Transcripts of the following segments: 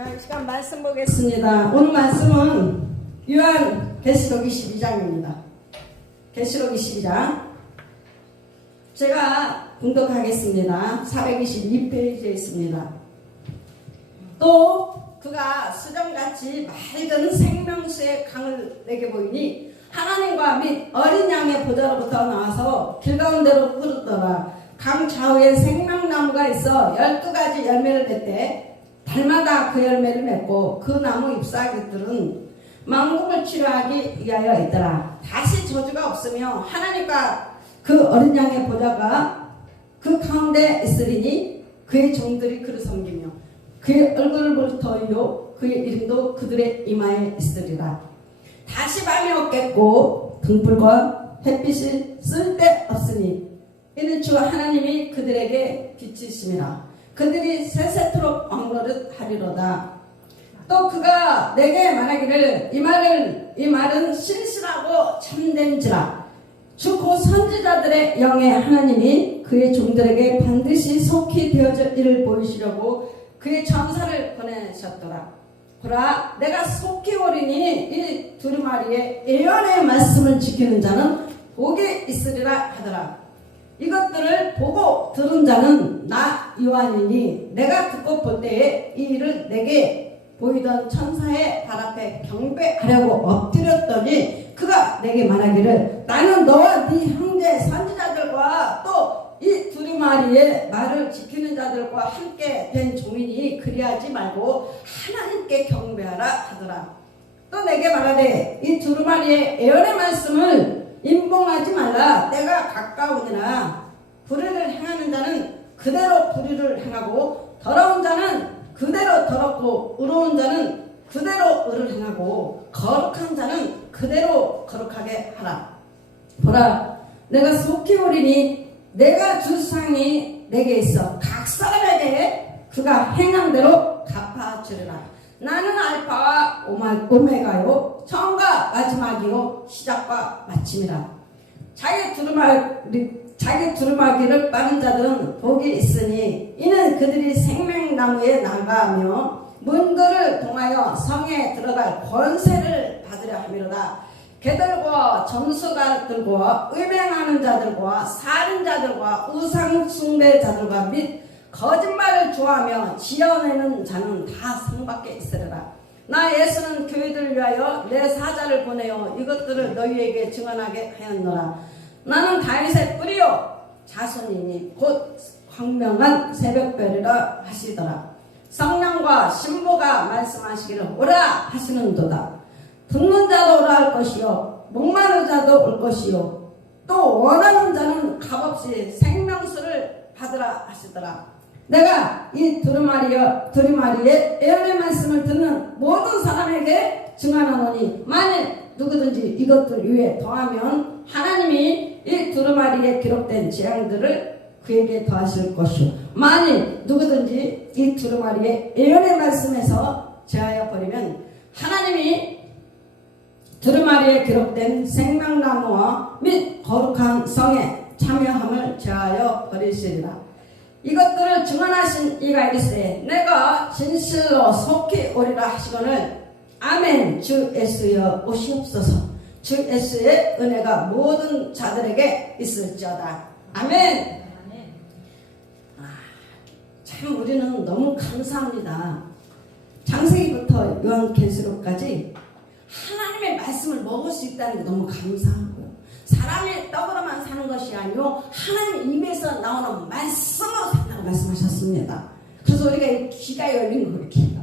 자, 이 시간 말씀 보겠습니다. 오늘 말씀은 요한계시록 22장입니다. 계시록 22장. 제가 분독하겠습니다. 422페이지에 있습니다. 또 그가 수정같이 맑은 생명수의 강을 내게 보이니 하나님과 및 어린 양의 보좌로부터 나와서 길 가운데로 흐르더라. 강 좌우에 생명나무가 있어 12가지 열매를 맺되 달마다 그 열매를 맺고 그 나무 잎사귀들은 만국을 치료하기 위하여 있더라. 다시 저주가 없으며 하나님과 그 어린 양의 보좌가 그 가운데 있으리니 그의 종들이 그를 섬기며 그의 얼굴을 볼 터이요 그의 이름도 그들의 이마에 있으리라. 다시 밤이 없겠고 등불과 햇빛이 쓸데없으니 이는 주 하나님이 그들에게 빛이심이라. 그들이 세세토록 왕노릇 하리로다. 또 그가 내게 말하기를 이 말은 신실하고 참된지라. 주 곧 선지자들의 영의 하나님이 그의 종들에게 반드시 속히 되어질 일을 보이시려고 그의 천사를 보내셨더라. 보라, 내가 속히 오리니 이 두루마리의 예언의 말씀을 지키는 자는 복이 있으리라 하더라. 이것들을 보고 들은 자는 나 요한이니 내가 듣고 볼 때에 이 일을 내게 보이던 천사의 발 앞에 경배하려고 엎드렸더니 그가 내게 말하기를 나는 너와 네 형제 선지자들과 또 이 두루마리의 말을 지키는 자들과 함께 된 종이니 그리하지 말고 하나님께 경배하라 하더라. 또 내게 말하되 이 두루마리의 예언의 말씀을 임봉하지 말라. 때가 가까우니라. 불의를 행하는 자는 그대로 불의를 행하고 더러운 자는 그대로 더럽고 의로운 자는 그대로 의를 행하고 거룩한 자는 그대로 거룩하게 하라. 보라, 내가 속히 오리니 내가 줄 상이 내게 있어 각 사람에게 그가 행한 대로 갚아주리라. 나는 알파와 오메가요 처음과 마지막이요 시작과 마침이라. 자기 두루마기를 빠는 자들은 복이 있으니 이는 그들이 생명나무에 나가며 문들을 통하여 성에 들어갈 권세를 받으려 함이로다. 개들과 점수가들과 음행하는 자들과 살인자들과 우상숭배자들과 및 거짓말을 좋아하며 지어내는 자는 다 성밖에 있으리라. 나 예수는 교회들을 위하여 내 사자를 보내어 이것들을 너희에게 증언하게 하였노라. 나는 다윗의 뿌리요 자손이니 곧 광명한 새벽별이라 하시더라. 성령과 신부가 말씀하시기를 오라 하시는도다. 듣는 자도 오라 할 것이요 목마른 자도 올 것이요 또 원하는 자는 값없이 생명수를 받으라 하시더라. 내가 이 두루마리의 예언의 말씀을 듣는 모든 사람에게 증언하노니 만일 누구든지 이것들 위에 더하면 하나님이 이 두루마리에 기록된 재앙들을 그에게 더하실 것이요 만일 누구든지 이 두루마리의 예언의 말씀에서 제하여 버리면 하나님이 두루마리에 기록된 생명나무와 및 거룩한 성에 참여함을 제하여 버리시리라. 이것들을 증언하신 이가 이르시되 내가 진실로 속히 오리라 하시거늘 아멘. 주 예수여 오시옵소서. 주 예수의 은혜가 모든 자들에게 있을지어다. 아멘. 참 우리는 너무 감사합니다. 창세기부터 요한계시록까지 하나님의 말씀을 먹을 수 있다는 게 너무 감사하고요. 사람의 떡으로만 사는 것이 아니요 하나님 입에서 나오는 말씀으로 산다고 말씀하셨습니다. 그래서 우리가 귀가 열린 거예요. 귀가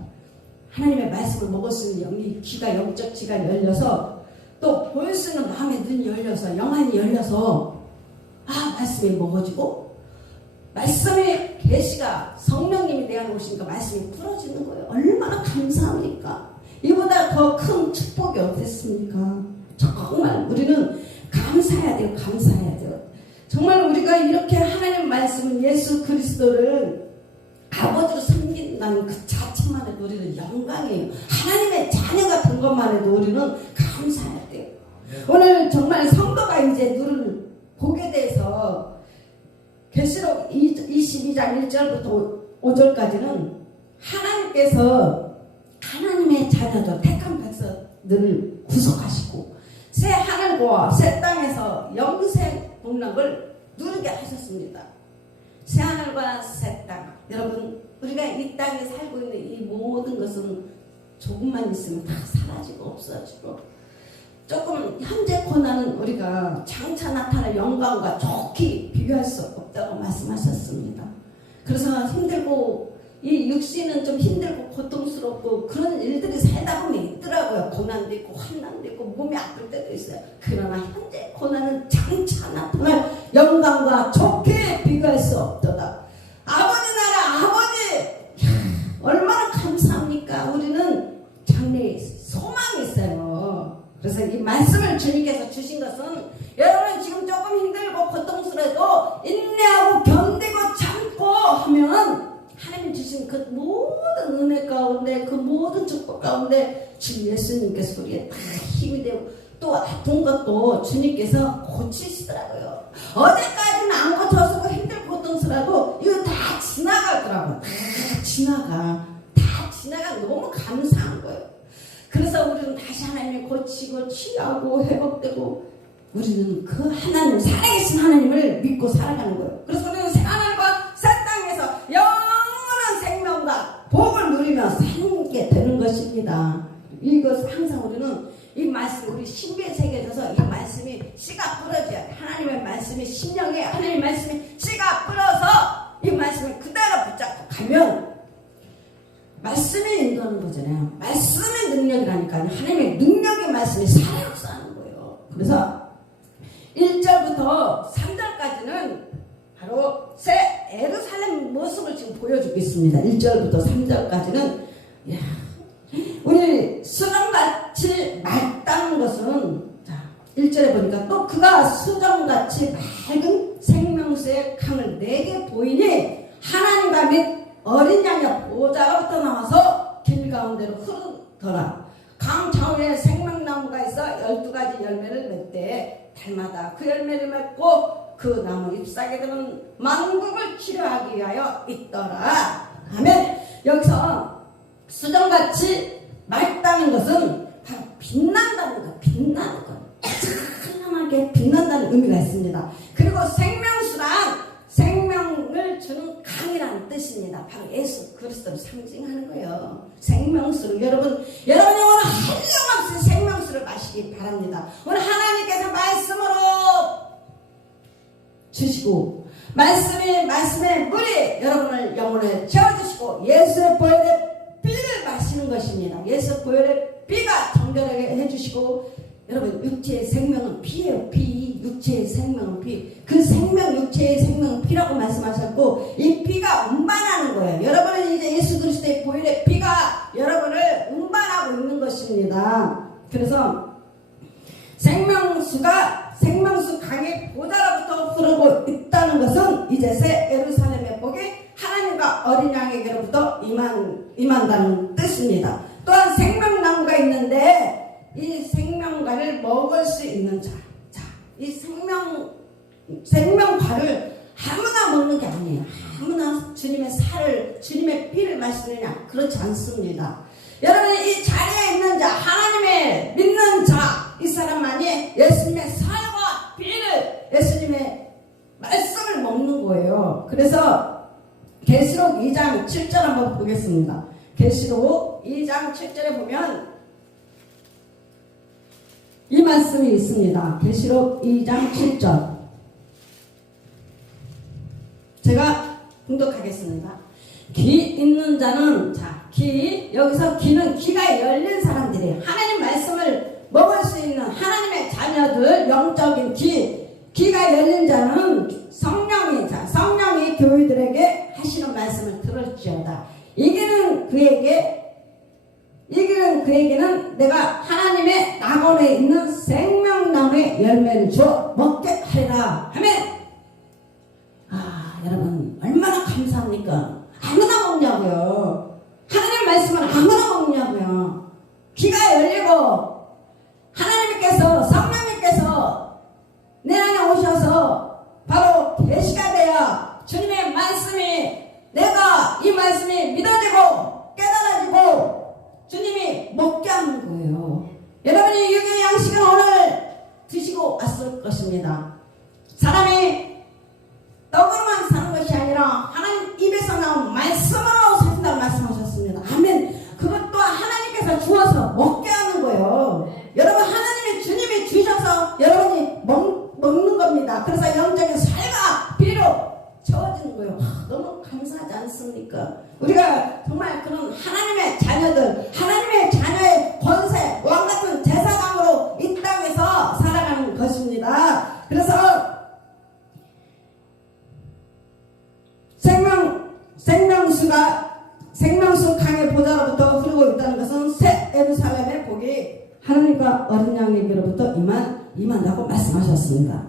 하나님의 말씀을 먹을 수 있는 영이 귀가 영적 귀가 열려서 또 보일 수 있는 마음의 눈이 열려서 영안이 열려서 말씀이 먹어지고 말씀의 계시가 성령님이 내 안에 오시니까 말씀이 풀어지는 거예요. 얼마나 감사합니까? 이보다 더 큰 축복이 어딨습니까? 정말 우리는 감사해야 돼요. 감사해야 돼요. 정말 우리가 이렇게 하나님 말씀 예수 그리스도를 아버지로 섬긴다는 그 자체만 해도 우리는 영광이에요. 하나님의 자녀가 된 것만 해도 우리는 감사해야 돼요. 오늘 정말 성도가 이제 눈을 보게 돼서 계시록 22장 1절부터 5절까지는 하나님께서 하나님의 자녀들 택한 백성들을 구속하시고 새 하늘과 새 땅에서 영생 복락을 누리게 하셨습니다. 새 하늘과 새 땅. 여러분, 우리가 이 땅에 살고 있는 이 모든 것은 조금만 있으면 다 사라지고 없어지고, 조금 현재 고난은 우리가 장차 나타날 영광과 좋게 비교할 수 없다고 말씀하셨습니다. 그래서 힘들고, 이 육신은 좀 힘들고 고통스럽고 그런 일들이 살다 보면 있더라고요. 고난도 있고 환난도 있고 몸이 아플 때도 있어요. 그러나 현재 고난은 장차 나타날 영광과 좋게 비교할 수 없도다. 아버지 나라 아버지, 얼마나 감사합니까? 우리는 장래에 소망이 있어요. 그래서 이 말씀을 주님께서 주신 것은, 여러분 지금 조금 힘들고 고통스러워도 인내하고 견디고 참고 하면 하나님 주신 그 모든 은혜 가운데, 그 모든 축복 가운데 주 예수님께서 우리의 다 힘이 되고, 또 아픈 것도 주님께서 고치시더라고요. 어제까지는 안 고쳐서 힘들고 고통스러워도 이거 다 지나가더라고요. 다 지나가. 너무 감사한 거예요. 그래서 우리는 다시 하나님이 고치고 치유하고 회복되고, 우리는 그 하나님, 살아계신 하나님을 믿고 살아가는 거예요. 그래서 우리는 새 하늘과 새 땅에서 영원한 생명과 복을 누리며 살게 되는 것입니다. 이것을 항상 우리는 이 말씀, 우리 신비에 새겨져서 이 말씀이 씨가 뿌려져야 돼. 하나님의 말씀이 심령에, 하나님의 말씀이 씨가 뿌려서 이 말씀을 그대로 붙잡고 가면 말씀이 인도하는 거잖아요. 말씀의 능력이라니까요. 하나님의 능력의 말씀이 살아서 하는 거예요. 그래서 1절부터 3절까지는 바로 새 예루살렘 모습을 지금 보여주고 있습니다. 1절부터 3절까지는 우리 수정같이 맑다는 것은, 자 1절에 보니까 또 그가 수정같이 맑은 생명수의 강을 내게 보이니 하나님과 및 어린 양의 보좌로부터 나와서 길 가운데로 흐르더라. 강 좌우에 생명나무가 있어 12가지 열매를 맺되 달마다 그 열매를 맺고 그 나무 잎사귀에 드는 만국을 치료하기 위하여 있더라. 아멘. 여기서 수정같이 맑다는 것은 바로 빛난다는 것, 빛나는 것, 찬란하게 빛난다는 의미가 있습니다. 그리고 생명수란 생명을 주는 강이라는 뜻입니다. 바로 예수 그리스도를 상징하는 거예요. 생명수를 여러분 영혼은 한량없이 생명수를 마시기 바랍니다. 오늘 하나님께서 말씀으로 주시고, 말씀의 물이 여러분을 영혼을 채워주시고, 예수의 보혈의 피를 마시는 것입니다. 예수 보혈의 피가 정결하게 해주시고, 여러분 육체의 생명은 피예요. 피. 육체의 생명은 피. 그 생명, 육체의 생명은 피라고 말씀하셨고, 이 피가 운반하는 거예요. 여러분은 이제 예수 그리스도의 보혈의 피가 여러분을 운반하고 있는 것입니다. 그래서 생명수 강의 보좌로부터 흐르고 있다는 것은 이제 새 예루살렘의 복이 하나님과 어린 양에게로부터 임한다는 뜻입니다. 또한 생명나무가 있는데 이 생명과를 먹을 수 있는 자, 이 생명과를 아무나 먹는 게 아니에요. 아무나 주님의 살을, 주님의 피를 마시느냐, 그렇지 않습니다. 여러분 이 자리에 있는 자, 하나님의 믿는 자, 이 사람만이 예수님의 살과 피를, 예수님의 말씀을 먹는 거예요. 그래서 계시록 2장 7절 한번 보겠습니다. 계시록 2장 7절에 보면 이 말씀이 있습니다. 계시록 2장 7절. 제가 봉독하겠습니다. 귀 있는 자는, 여기서 귀는 귀가 열린 사람들이에요. 하나님 말씀을 먹을 수 있는 하나님의 자녀들, 영적인 귀가 열린 자는 성령이 교회들에게 하시는 말씀을 들을지어다. 이기는 그에게는 내가 하나님의 낙원에 있는 생명나무의 열매를 주어 먹게 하리라. 아멘. 여러분 얼마나 감사합니까? 아무나 먹냐고요. 하나님 말씀은 아무나 먹냐고요. 귀가 열리고 하나님께서, 성령님께서 내 안에 오셔서 바로 계시가 되어 주님의 말씀이, 내가 이 말씀이 믿어지고 깨달아지고 주님이 것입니다. 사람이 떡으로만 사는 것이 아니라 하나님 입에서 나온 말씀으로 사신다고 말씀하셨습니다. 아멘. 그것도 하나님께서 주어서 먹게 하는 거예요. 여러분, 하나님이 주님이 주셔서 여러분이 먹는 겁니다. 그래서 영적인 살과 비로 채워지는 거예요. 너무 감사하지 않습니까? 우리가 정말 그런 하나님의 자녀들, 하나님의 자녀의 권세, 왕같은 제사장으로 이 땅에서 살아가는 것입니다. 그래서 생명수 강의 보좌로부터 흐르고 있다는 것은 새 예루살렘의 복이 하나님과 어린 양에게로부터 임한다고 말씀하셨습니다.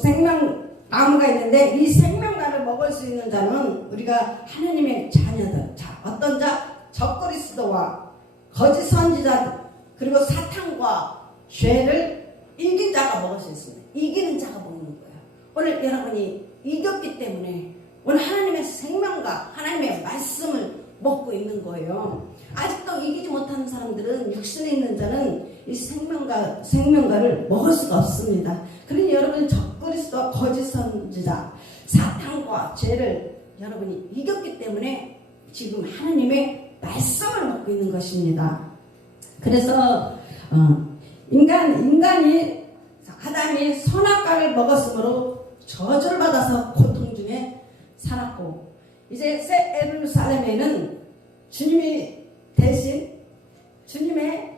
생명나무가 있는데 이 생명나를 먹을 수 있는 자는 우리가 하나님의 자녀들. 자, 어떤 자? 적그리스도와 거짓 선지자 그리고 사탄과 죄를 이긴 자가 먹을 수 있습니다. 이기는 자가 먹는 거예요. 오늘 여러분이 이겼기 때문에 오늘 하나님의 생명과 하나님의 말씀을 먹고 있는 거예요. 아직도 이기지 못하는 사람들은, 육신에 있는 자는 이 생명과를 먹을 수가 없습니다. 그러니 여러분이 적그리스도와 거짓 선지자, 사탄과 죄를 여러분이 이겼기 때문에 지금 하나님의 말씀을 먹고 있는 것입니다. 그래서 인간이 아담이 선악과를 먹었으므로 저주를 받아서 고통 중에 살았고, 이제 새 예루살렘에는 주님이 대신 주님의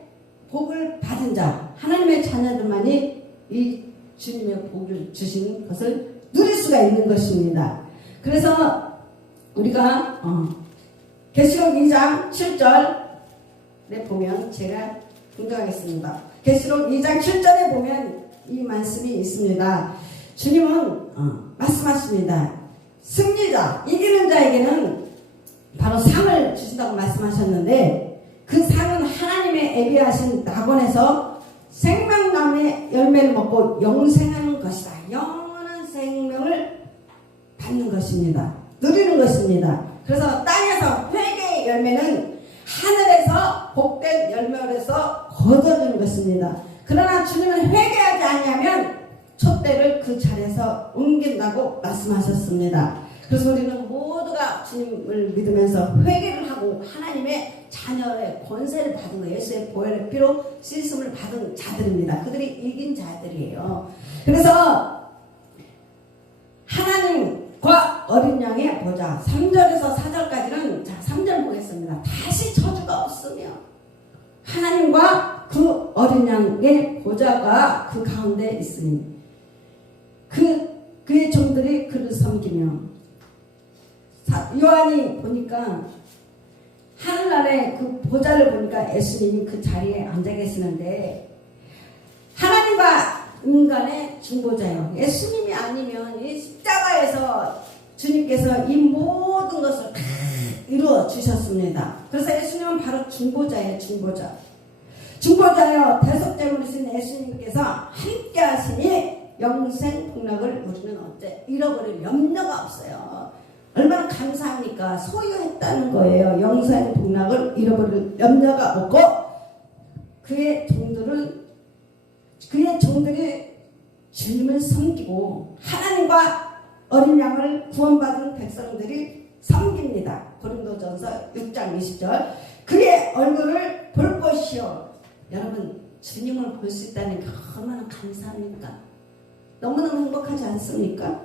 복을 받은 자, 하나님의 자녀들만이 이 주님의 복을 주신 것을 누릴 수가 있는 것입니다. 그래서 우리가 계시록 2장 7절에 보면, 제가 공정하겠습니다. 계시록 2장 7절에 보면 이 말씀이 있습니다. 주님은 말씀하십니다. 승리자, 이기는 자에게는 바로 상을 주신다고 말씀하셨는데, 그 상은 하나님의 예비하신 낙원에서 생명나무의 열매를 먹고 영생하는 것이다. 영원한 생명을 받는 것입니다. 누리는 것입니다. 그래서 땅에서 회개의 열매는 하늘에서 복된 열매로서 거둬주는 것입니다. 그러나 주님은 회개하지 아니하면 촛대를 그 자리에서 옮긴다고 말씀하셨습니다. 그래서 우리는 모두가 주님을 믿으면서 회개를 하고 하나님의 자녀의 권세를 받은 거, 예수의 보혈의 피로 씻음을 받은 자들입니다. 그들이 이긴 자들이에요. 그래서 하나님과 어린 양의 보좌, 3절에서 4절까지는, 자, 3절 보겠습니다. 다시 저주가 없으며 하나님과 그 어린 양의 보좌가 그 가운데 있으니 그의 종들이 그를 섬기며, 요한이 보니까 하늘나라의 그 보좌를 보니까 예수님이 그 자리에 앉아 계시는데, 하나님과 인간의 중보자예요. 예수님이 아니면 이 십자가에서 주님께서 이 모든 것을 이루어 주셨습니다. 그래서 예수님은 바로 중보자예요. 중보자여 대속제물이신 예수님께서 함께 하시니 영생 복락을 우리는 어째 잃어버릴 염려가 없어요. 얼마나 감사합니까? 소유했다는 거예요. 영생 복락을 잃어버릴 염려가 없고, 그의 종들이 주님을 섬기고 하나님과 어린 양을 구원받은 백성들이 섬깁니다. 고린도전서 6장 20절. 그의 얼굴을 볼 것이요. 여러분, 주님을 볼 수 있다는 게 얼마나 감사합니까? 너무너무 행복하지 않습니까?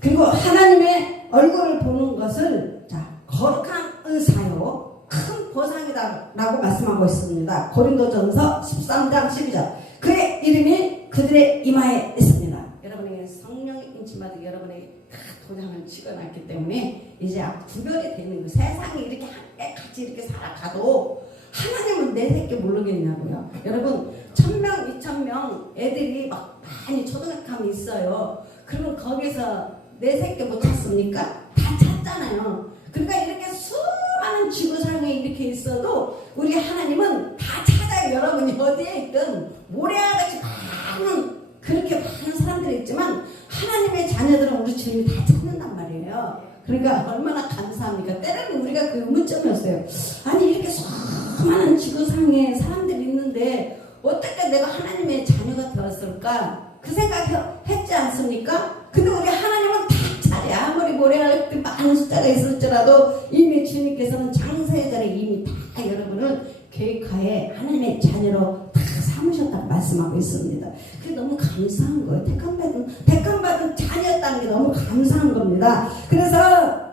그리고 하나님의 얼굴을 보는 것을, 자, 거룩한 은사요, 큰 보상이다라고 말씀하고 있습니다. 고린도전서 13장 12절. 그의 이름이 그들의 이마에 있습니다. 여러분에게 성령의 인침받은 여러분에게 도장을 찍어놨기 때문에 이제 구별이 되는 거예요. 세상이 이렇게 함께 같이 이렇게 살아가도 하나님은 내 새끼 모르겠냐고요. 여러분, 1000명, 2000명 애들이 막 많이 초등학교에 있어요. 그러면 거기서 내 새끼 못 찾습니까? 다 찾잖아요. 그러니까 이렇게 수많은 지구상에 이렇게 있어도 우리 하나님은 다 찾아요. 여러분이 어디에 있든 모래알같이 많은, 그렇게 많은 사람들이 있지만 하나님의 자녀들은 우리 주님이 다 찾는단 말이에요. 그러니까 얼마나 감사합니까? 때로는 우리가 그 의문점이었어요. 아니, 이렇게 수많은 지구상에 사람들이 있는데 근데 어떻게 내가 하나님의 자녀가 되었을까? 그 생각했지 않습니까? 근데 우리 하나님은 다 잘해. 아무리 모래알 많은 숫자가 있을지라도 이미 주님께서는 장세전에 이미 다 여러분을 계획하에 하나님의 자녀로 다 삼으셨다고 말씀하고 있습니다. 그게 너무 감사한 거예요. 택함받은 자녀였다는 게 너무 감사한 겁니다. 그래서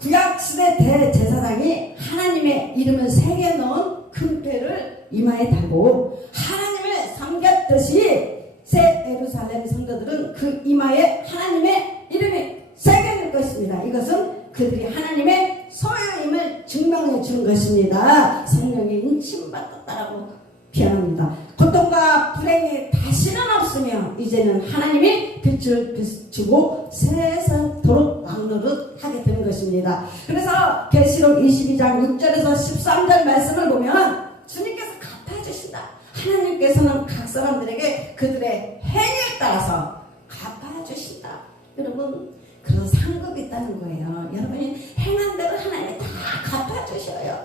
구약시대 대제사장이 하나님의 이름을 새겨놓은 금패를 이마에 달고 하나님을 섬겼듯이 새 예루살렘 성도들은 그 이마에 하나님의 이름이 새겨질 것입니다. 이것은 그들이 하나님의 소유임을 증명해 주는 것입니다. 성령이 인침받았다라고 표현합니다. 고통과 불행이 다시는 없으며 이제는 하나님이 빛을 비추고 세세토록 왕노릇 하게 되는 것입니다. 그래서 계시록 22장 6절에서 13절 말씀을 보면 주님께서 갚아주신다. 하나님께서는 각 사람들에게 그들의 행위에 따라서 갚아주신다. 여러분, 그런 상급이 있다는 거예요. 여러분이 행한 대로 하나님이 다 갚아주셔요.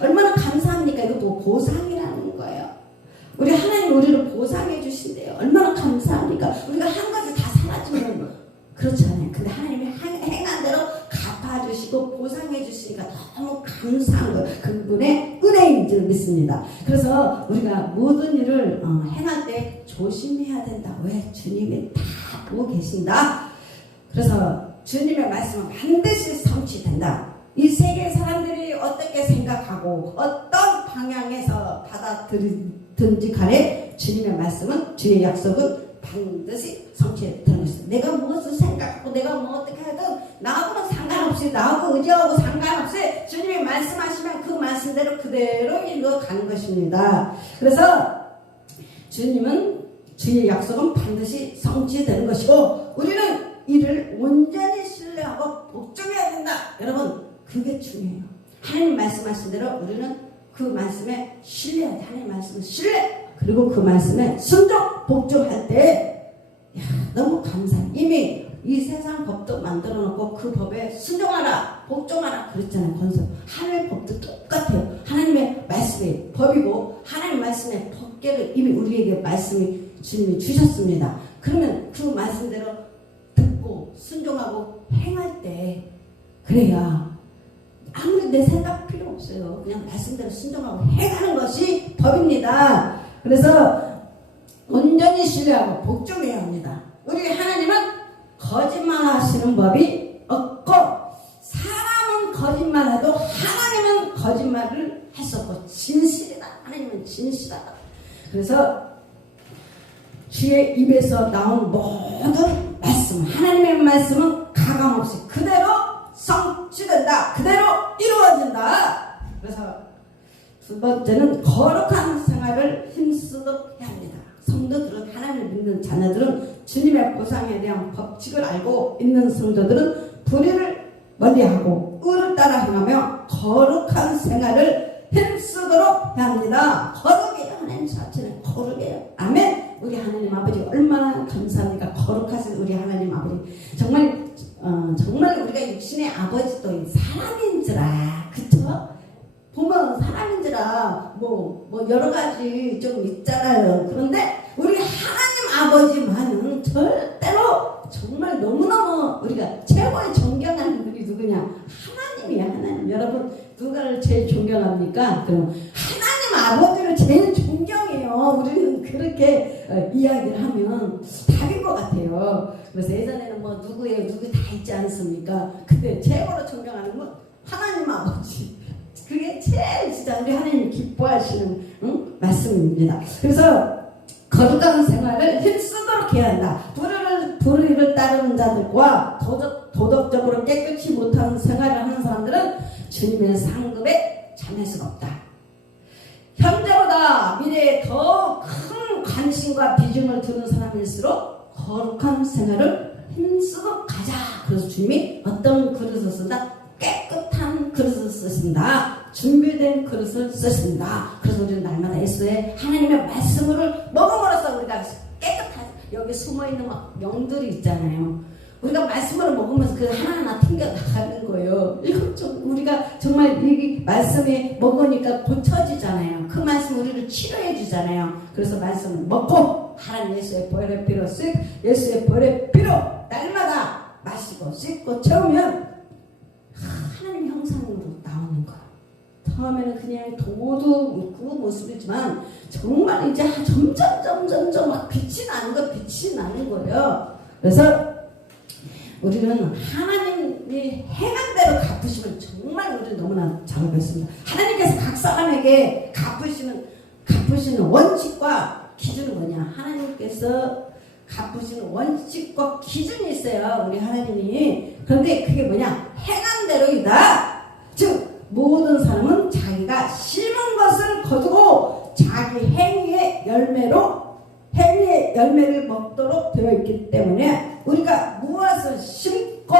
얼마나 감사합니까? 이것도 보상이라는 거예요. 우리 하나님 우리를 보상해 주신대요. 얼마나 감사합니까? 우리가 한 가지 다 사라지면 그렇지 않아요. 근데 하나님이 행한 대로 갚아주시고 보상해 주시니까 너무 감사한 거예요. 그분의 은혜인 줄 믿습니다. 그래서 우리가 모든 일을 행할 때 조심해야 된다. 왜? 주님이 다 보고 계신다. 그래서 주님의 말씀은 반드시 성취된다. 이 세계 사람들이 어떻게 생각하고 어떤 방향에서 받아들이든지 간에 주님의 말씀은, 주의 약속은 반드시 성취되는 것입니다. 내가 무엇을 생각하고 내가 뭐 어떻게 하든 나하고는 상관없이, 나하고 의지하고 상관없이 주님이 말씀하시면 그 말씀대로 그대로 이루어가는 것입니다. 그래서 주님은, 주의 약속은 반드시 성취되는 것이고 우리는 이를 온전히 신뢰하고 복종해야 된다. 여러분, 그게 중요해요. 하나님 말씀하신 대로 우리는 그 말씀에 신뢰해야 돼. 하나님 말씀은 신뢰, 그리고 그 말씀에 순종, 복종할 때 너무 감사해. 이미 이 세상 법도 만들어 놓고 그 법에 순종하라, 복종하라 그랬잖아요. 건설. 하나님의 법도 똑같아요. 하나님의 말씀이 법이고 하나님 말씀의 법계를 이미 우리에게 말씀이 주님이 주셨습니다. 그러면 그 말씀대로 듣고 순종하고 행할 때, 그래야 아무리 내 생각 필요 없어요. 그냥 말씀대로 순종하고 행하는 것이 법입니다. 그래서 온전히 신뢰하고 복종해야 합니다. 우리 하나님은 거짓말하시는 법이 없고, 사람은 거짓말해도 하나님은 거짓말을 할 수 없고 진실이다. 하나님은 진실하다. 그래서 주의 입에서 나온 모든 말씀, 하나님의 말씀은 가감없이 그대로 성취된다. 그대로 이루어진다. 그래서 두 번째는 거룩한 생활을 힘쓰도록 해야 합니다. 성도들은, 하나님을 믿는 자녀들은, 주님의 보상에 대한 법칙을 알고 있는 성도들은 불의를 멀리하고 의를 따라 행하며 거룩한 생활을 힘쓰도록 해야 합니다. 거룩이에요. 하나님 자체는 거룩이에요. 아멘. 우리 하나님 아버지 얼마나 감사합니까? 거룩하신 우리 하나님 아버지. 정말 우리가 육신의 아버지도 사람인지라, 그쵸? 보면 사람인지라 뭐 여러 가지 좀 있잖아요. 그런데 우리 하나님 아버지만은 절대로 정말 너무너무 우리가 최고의 존경하는 분이 누구냐? 하나님이야. 하나님. 여러분, 누가를 제일 존경합니까? 그럼 하나님 아버지를 제일 존경해요. 우리는 그렇게 이야기를 하면 답인 것 같아요. 그래서 예전에는 뭐 누구예요, 누구 다 있지 않습니까? 근데 최고로 존경하는 건 하나님 아버지. 그게 제일 진짜 우리 하나님이 기뻐하시는 말씀입니다. 그래서 거룩한 생활을 힘쓰도록 해야 한다. 불의를 따르는 자들과 도덕적으로 깨끗이 못하는 생활을 하는 사람들은 주님의 상급에 참여할 수가 없다. 현재보다 미래에 더 큰 관심과 비중을 두는 사람일수록 거룩한 생활을 힘쓰도록 가자. 그래서 주님이 어떤 그릇을 쓴다? 깨끗한 그릇을 쓰신다. 준비된 그릇을 쓰신다. 그래서 우리는 날마다 예수의 하나님의 말씀을 먹음으로써 우리가 깨끗하다. 여기 숨어있는 영들이 있잖아요. 우리가 말씀을 먹으면서 그 하나하나 튕겨 나가는 거예요. 이거 좀 우리가 정말 이 말씀이 먹으니까 고쳐지잖아요. 그 말씀 치료해 주잖아요. 그래서 말씀을 먹고 하나님 예수의 보혈의 피로 쓱 예수의 보혈의 피로 날마다 마시고 씻고 채우면 하나님 형상으로 나오는 거예요. 처음에는 그냥 도도 그 모습이지만 정말 이제 점점 막 빛이 나는 거예요. 그래서 우리는 하나님이 행한 대로 갚으시면 정말 우리는 너무나 잘하겠습니다. 하나님께서 각 사람에게 갚으시는 원칙과 기준은 뭐냐? 하나님께서 갚으시는 원칙과 기준이 있어요. 우리 하나님이. 그런데 그게 뭐냐? 행한 대로이다. 즉 모든 사람은 자기가 심은 것을 거두고 자기 행위의 열매를 먹도록 되어 있기 때문에 우리가 무엇을 심고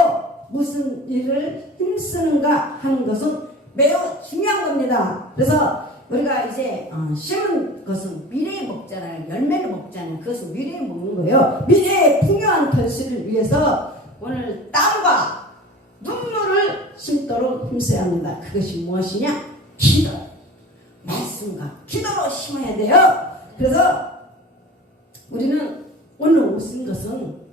무슨 일을 힘쓰는가 하는 것은 매우 중요한 겁니다. 그래서 우리가 이제 심은 것은 미래에 먹잖아요. 열매를 먹잖아요. 그것은 미래에 먹는 거예요. 미래의 풍요한 결실을 위해서 오늘 땀과 눈물을 심도록 힘써야 합니다. 그것이 무엇이냐? 기도. 말씀과 기도로 심어야 돼요. 그래서 우리는 오늘 오신 것은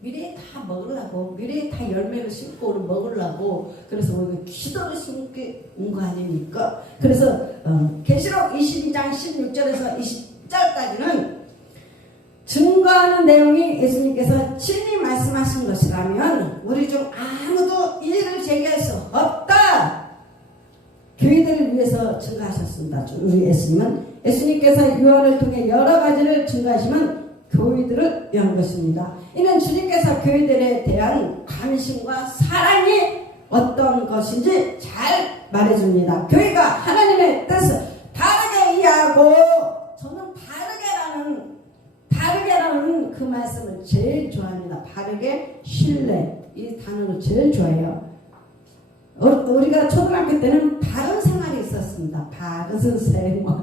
미래에 다 먹으려고, 미래에 다 열매를 심고 먹으려고, 그래서 우리가 기도를 심게 온 거 아닙니까? 그래서 계시록 22장 16절에서 20절까지는 증거하는 내용이 예수님께서 친히 말씀하신 것이라면 우리 중 아무도 이의를 제기할 수 없다. 교회들을 위해서 증거하셨습니다. 우리 예수님께서 유언을 통해 여러 가지를 증거하시면 교회들을 위한 것입니다. 이는 주님께서 교회들에 대한 관심과 사랑이 어떤 것인지 잘 말해줍니다. 교회가 하나님의 뜻을 바르게 이해하고, 저는 바르게라는 그 말씀을 제일 좋아합니다. 바르게, 신뢰, 이 단어를 제일 좋아해요. 우리가 초등학교 때는 바른 생활이 있었습니다. 바른 생활.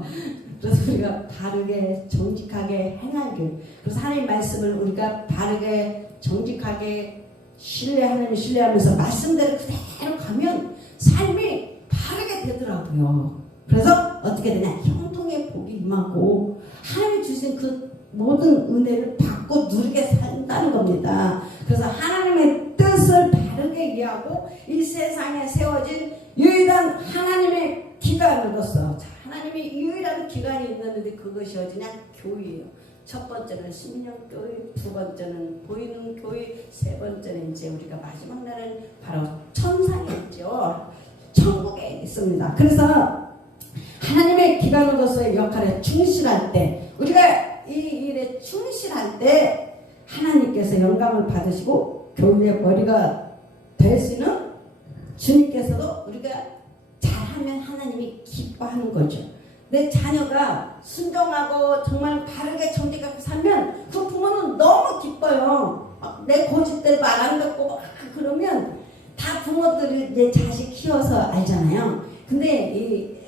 그래서 우리가 바르게 정직하게 행하길, 그래서 하나님 말씀을 우리가 바르게 정직하게 신뢰하면서 말씀대로 그대로 가면 삶이 바르게 되더라고요. 그래서 어떻게 되냐? 형통의 복이 임하고 하나님이 주신 그 모든 은혜를 받고 누리게 산다는 겁니다. 그래서 하나님의 뜻을 바르게 이해하고 이 세상에 세워진 유일한 하나님의 기관으로서, 하나님이 유일한 기관이 있는데 그것이 어디냐? 교회예요. 첫 번째는 심령교회, 두 번째는 보이는 교회, 세 번째는 이제 우리가 마지막 날은 바로 천상에 있죠. 천국에 있습니다. 그래서 하나님의 기관으로서의 역할에 충실할 때, 우리가 이 일에 충실할 때 하나님께서 영광을 받으시고 교회의 머리가 되시는 주님께서도 우리가 잘하면 하나님이 기뻐하는 거죠. 내 자녀가 순종하고 정말 바르게 정직하게 살면 그 부모는 너무 기뻐요. 내 고집대로 말 안 듣고 막 그러면 다 부모들이 내 자식 키워서 알잖아요. 근데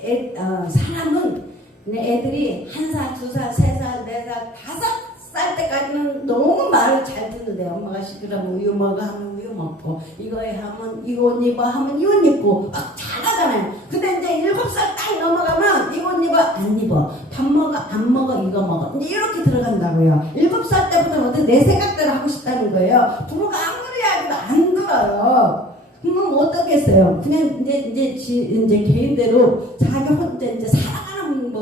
사람은 애들이 1살, 2살, 3살, 4살, 5살 때까지는 너무 말을 잘 듣는데, 엄마가 시끄러우면 우유 먹어 하면 우유 먹고, 이거에 하면 이 옷 입어 하면 이 옷 입고 막 잘하잖아요. 근데 이제 7살 딱 넘어가면 이 옷 입어 안 입어, 밥 먹어 안 먹어, 이거 먹어, 이제 이렇게 들어간다고요. 7살 때부터는 어떻게 내 생각대로 하고 싶다는 거예요. 부모가 아무리 해도 안 들어요. 그럼 어떻겠어요? 그냥 이제 개인대로 자기 혼자 이제 살아가는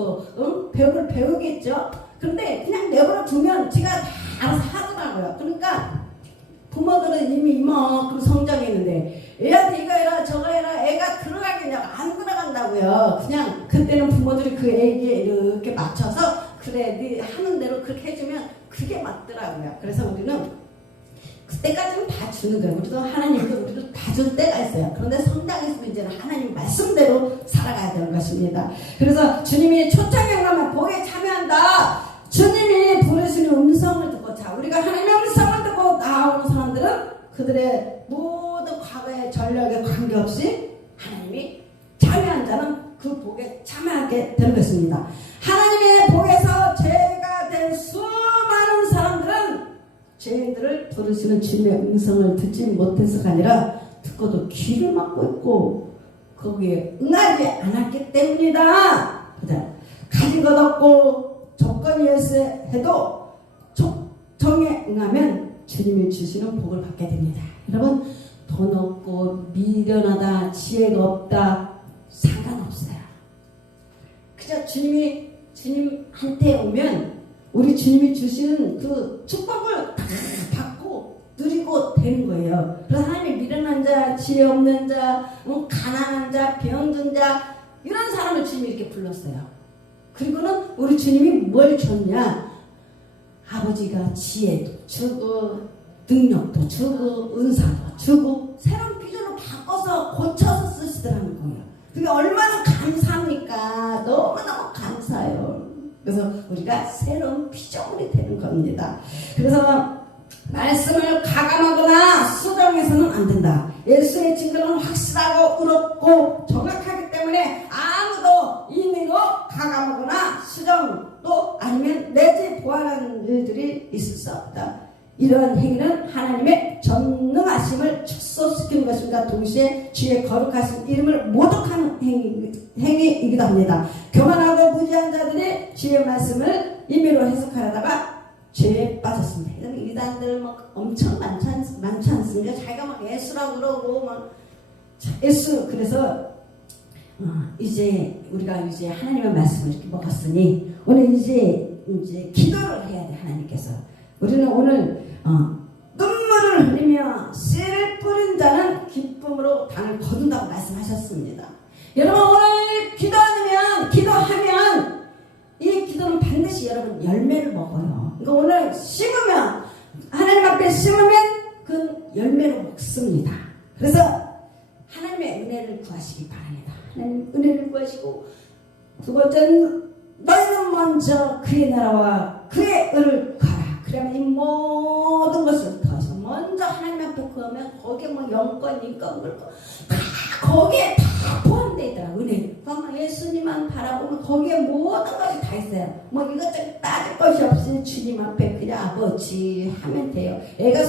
배움을 배우겠죠. 그런데 그냥 내버려 두면 지가 다 알아서 하더라고요. 그러니까 부모들은 이미 이만큼 성장했는데 애한테 이거 해라 저거 해라, 애가 들어가겠냐고 안 들어간다고요. 그냥 그때는 부모들이 그 애기에 이렇게 맞춰서 그래 네 하는 대로 그렇게 해주면 그게 맞더라고요. 그래서 우리는 그때까지는 다 주는 거예요. 우리도 하나님도 우리도 다 줄 때가 있어요. 그런데 성장했으면 이제는 하나님 말씀대로 살아가야 되는 것입니다. 그래서 주님이 초창경감한 복에 참여한다. 주님이 부르시는 음성을 듣고, 자, 우리가 하나님의 음성을 듣고 나오는 사람들은 그들의 모든 과거의 전력에 관계없이 하나님이 참여한 자는 그 복에 참여하게 되는 것입니다. 하나님의 복에서 죄가 된 수많은 사람들은 죄인들을 부르시는 주님의 음성을 듣지 못해서가 아니라 듣고도 귀를 막고 있고 거기에 응하지 않았기 때문이다. 가진 것 없고 조건이 해도 정에 응하면 주님이 주시는 복을 받게 됩니다. 여러분, 돈 없고 미련하다, 지혜가 없다 상관없어요. 그저 주님한테 오면 우리 주님이 주시는 그 축복을 다 받고 누리고 되는 거예요. 그래서 하나님이 미련한 자, 지혜 없는 자, 가난한 자, 병든 자, 이런 사람을 주님이 이렇게 불렀어요. 그리고는 우리 주님이 뭘 줬냐? 아버지가 지혜도 주고 능력도 주고 은사도 주고 새로운 비전을 바꿔서 고쳐서 쓰시더라는 거예요. 그게 얼마나 감사합니까? 너무너무 감사해요. 그래서 우리가 새로운 피조물이 되는 겁니다. 그래서 말씀을 가감하거나 수정해서는 안 된다. 예수의 증거는 확실하고 의롭고 정확하기 때문에 아무도 임의로 가감하거나 수정도 아니면 내지 보완하는 일들이 있을 수 없다. 이러한 행위는 하나님의 전능하심을 축소시키는 것입니다. 동시에 주의 거룩하신 이름을 모독하는 행위이기도 합니다. 교만하고 무지한 자들이 주의 말씀을 임의로 해석하려다가 죄에 빠졌습니다. 이단들 막 엄청 많지 않습니까? 자기가 막 예수라고 그러고 막 예수. 그래서 이제 우리가 이제 하나님의 말씀을 이렇게 먹었으니 오늘 이제 기도를 해야 돼. 하나님께서 우리는 오늘 눈물을 흘리며 씨를 뿌린 자는 기쁨으로 당을 거둔다고 말씀하셨습니다. 여러분, 오늘 기도하면 이 기도는 반드시 여러분 열매를 먹어요. 그러니까 오늘 심으면, 하나님 앞에 심으면 그 열매로 먹습니다. 그래서 하나님의 은혜를 구하시기 바랍니다. 하나님 은혜를 구하시고, 두 번째는 너희는 먼저 그의 나라와 그의 의를 구하라. 그러면 이 모든 것을 더해서 먼저 하나님 앞에 구하면 거기에 뭐 영권, 인권, 물권 다 거기에 다 포함되어 있더라고요. 은혜. 그러면 예수님만 바라보면 거기에 모든 것이 다 있어요. 뭐 이것저것 따질 것이 없이 주님 앞에 그냥 아버지 하면 돼요. 애가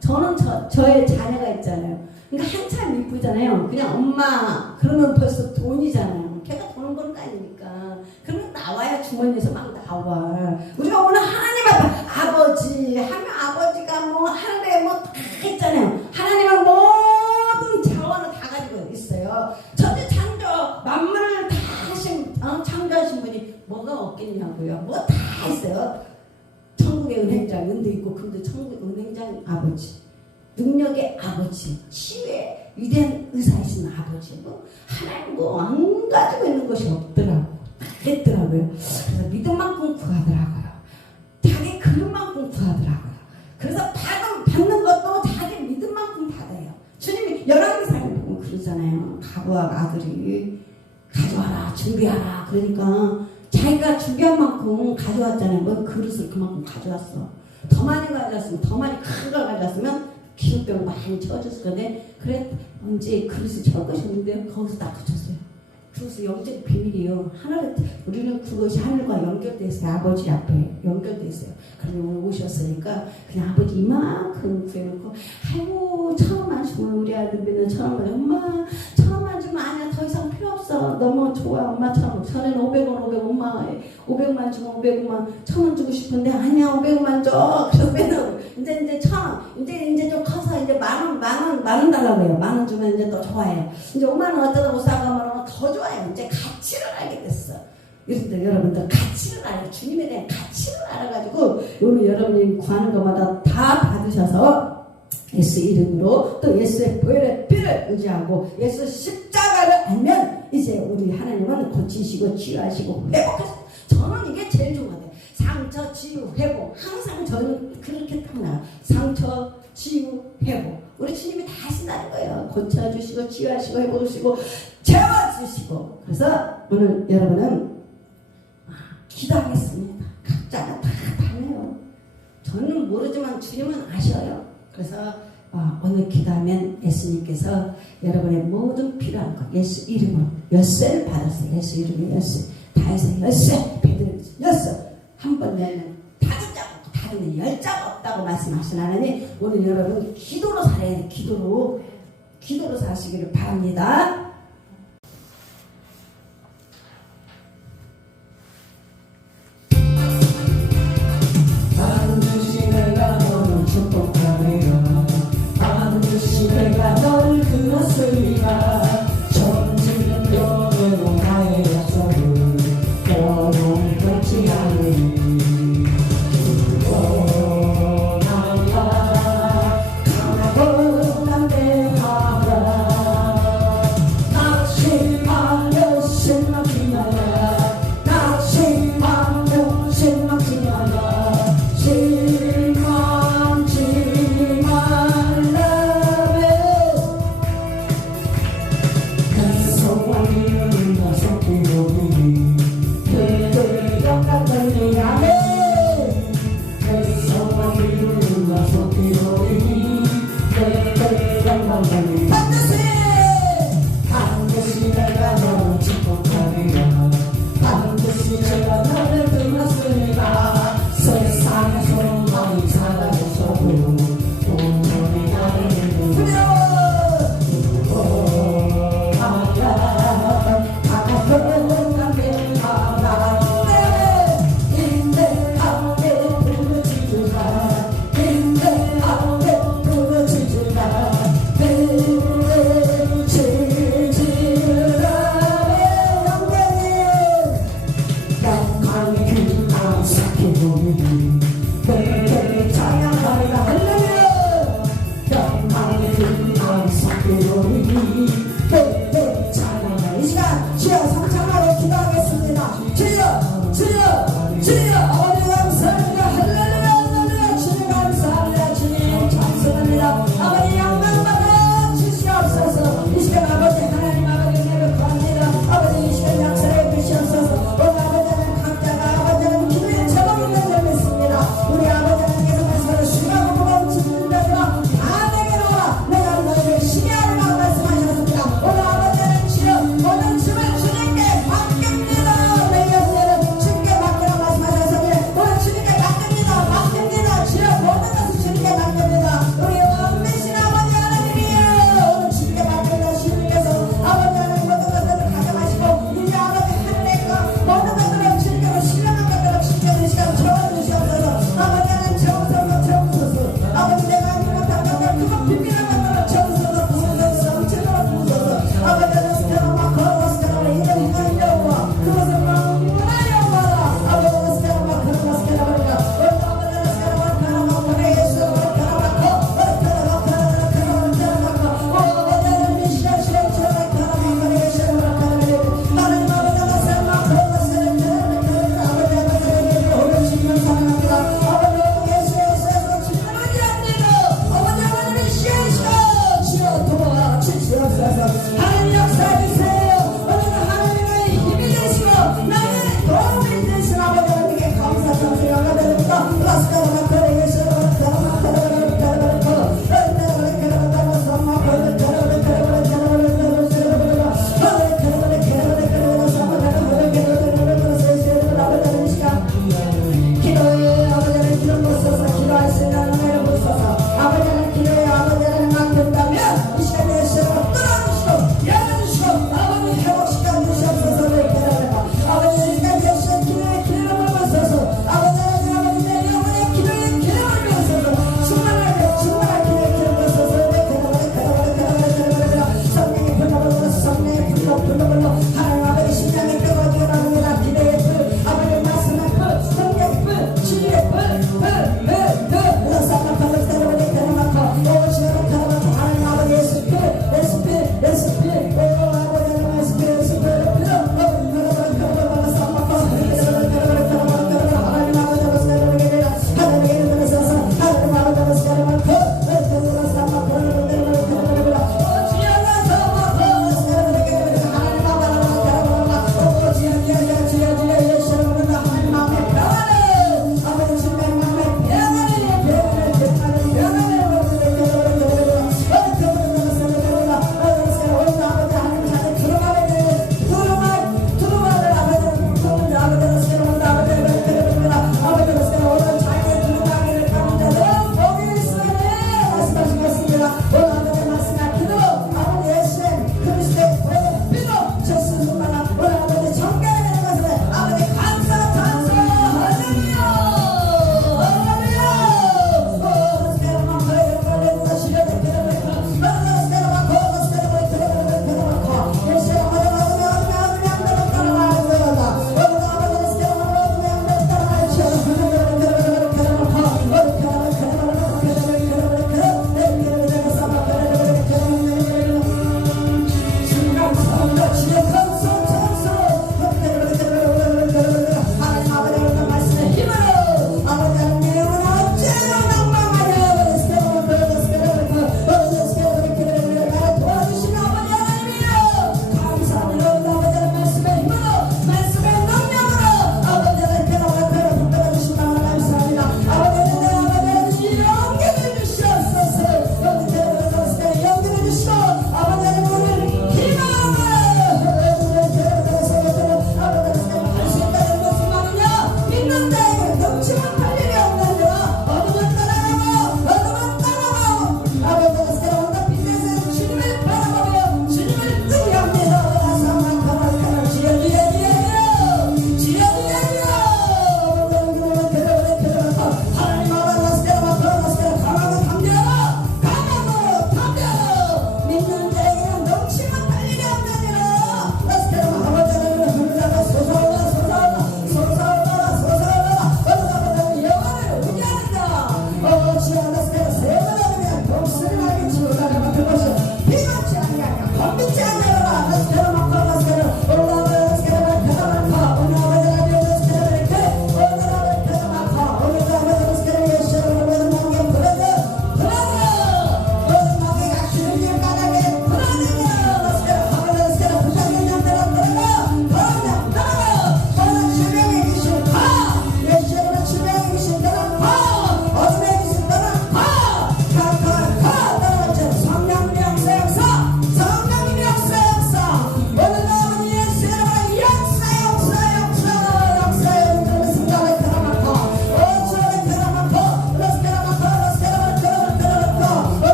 저는 저의 자녀가 있잖아요. 그러니까 한참 이쁘잖아요. 그냥 엄마 그러면 벌써 돈이잖아요. 걔가 돈 버는 거 아닙니까? 그러면 나와야 주머니에서 막 나와. 우리가 오늘 하나님 앞에 아버지 하면 아버지가 뭐 하늘에 뭐 다 있잖아요. 하나님은 모든 자원을 다 가지고 있어요. 천지 창조 만물을 다 창조하신 분이 뭐가 없겠냐고요. 뭐 다 있어요. 천국의 은행장 은도 있고 금도 천국의 은행장 아버지, 능력의 아버지, 치유의 위대한 의사이신 아버지, 하나님 뭐 안 가지고 있는 것이 없더라고. 그랬더라고요. 그래서 믿음만큼 구하더라고요. 자기 그릇만큼 구하더라고요. 그래서 받는 것도 자기 믿음만큼 받아요. 주님이 11살 보면 그러잖아요. 가부와 아들이 가져와라, 준비하라. 그러니까 자기가 준비한 만큼 가져왔잖아요. 뭐 그릇을 그만큼 가져왔어. 더 많이 가져왔으면, 더 많이 큰 걸 가져왔으면 기름병을 많이 채워줬을 건데, 그래 이제 그릇을 채울 것이 없는데 거기서 딱 붙였어요. 그것이 영적 비밀이에요. 하늘에 우리는 그것이 하늘과 연결되어 있어요. 아버지 앞에 연결되어 있어요. 그러면 오늘 오셨으니까 그냥 아버지 이만큼 구해놓고, 아이고 1,000원만 주면 우리 아들비는 1,000원만, 엄마 1,000원만 주면 아니야 더 이상 필요 없어. 너무 좋아 엄마처럼. 전에는 500원 엄마 500만 주면 500만 1,000원 주고 싶은데 아니야 500만 줘. 그래서 맨날 이제 1,000원 이제 좀 커서 이제 만 원 달라고 해요. 10,000원 주면 이제 또 좋아해요. 이제 5만 원 어쩌다 못 사가면 더 좋아요. 이제 가치를 알게 됐어. 그래서 여러분들 가치를 알아요. 주님에 대한 가치를 알아가지고 오늘 여러분이 구하는 것마다 다 받으셔서 예수 이름으로 또 예수의 보혈의 피를 의지하고 예수 십자가를 알면 이제 우리 하나님은 고치시고 치유하시고 회복하시고, 저는 이게 제일 좋은 것 같아요. 상처, 치유, 회복. 항상 저는 그렇게 딱 나와요. 상처, 치유, 회복. 우리 주님이 다 하신다는 거예요. 고쳐주시고 치유하시고 회복하시고 채워주시고. 그래서 오늘 여러분은 기도하겠습니다. 각자가 다 다르네요. 저는 모르지만 주님은 아셔요. 그래서 오늘 기도하면 예수님께서 여러분의 모든 필요한 것 예수 이름으로 열쇠를 받았어요. 예수 이름으로 열쇠 다 해서 열쇠 베드로 열쇠 한 번 내면 닫으면 열자가 없다고 말씀하신 하나님, 오늘 여러분 기도로 살아야 돼. 기도로 사시기를 바랍니다. 반드시 내가 널 그었으리라. 천지는 영으로 나의 약속을 변동되지 않으리. 반드시 내가 너를 축복하리라. 반드시 제가 너를 불렀으리라. 세상에서 많이 사랑했어도 온전히 나를 믿으며 부르짖으라.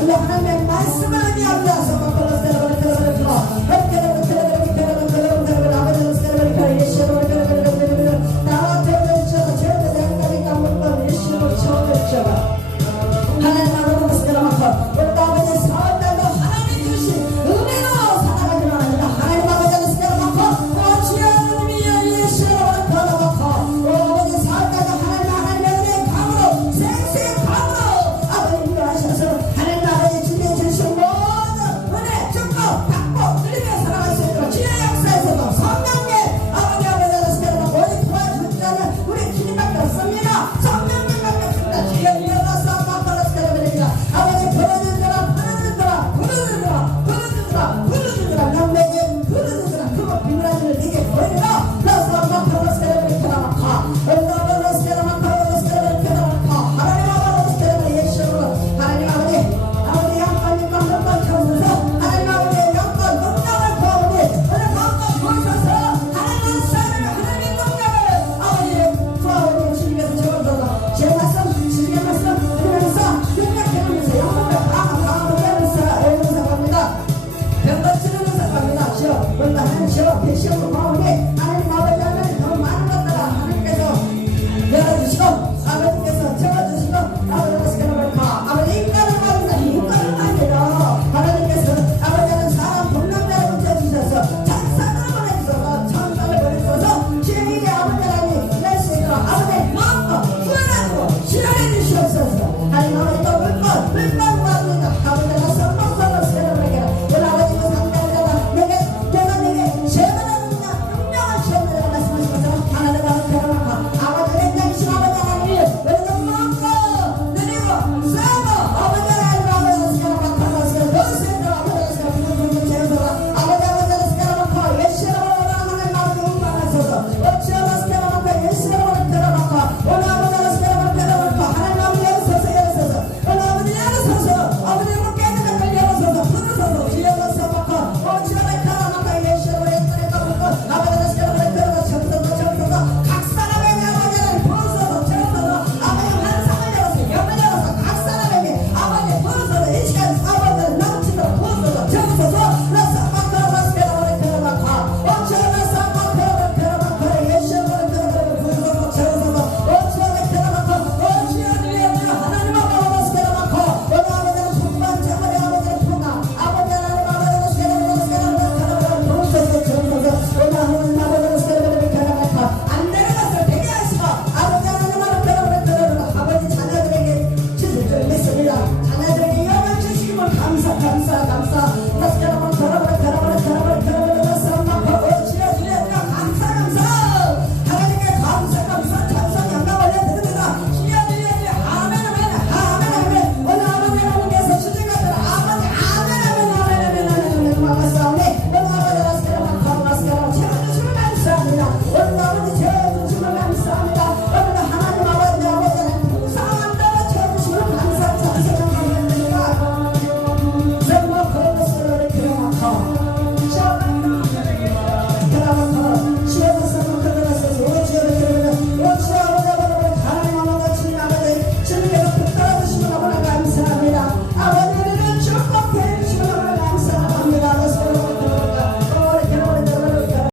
물론 하나님의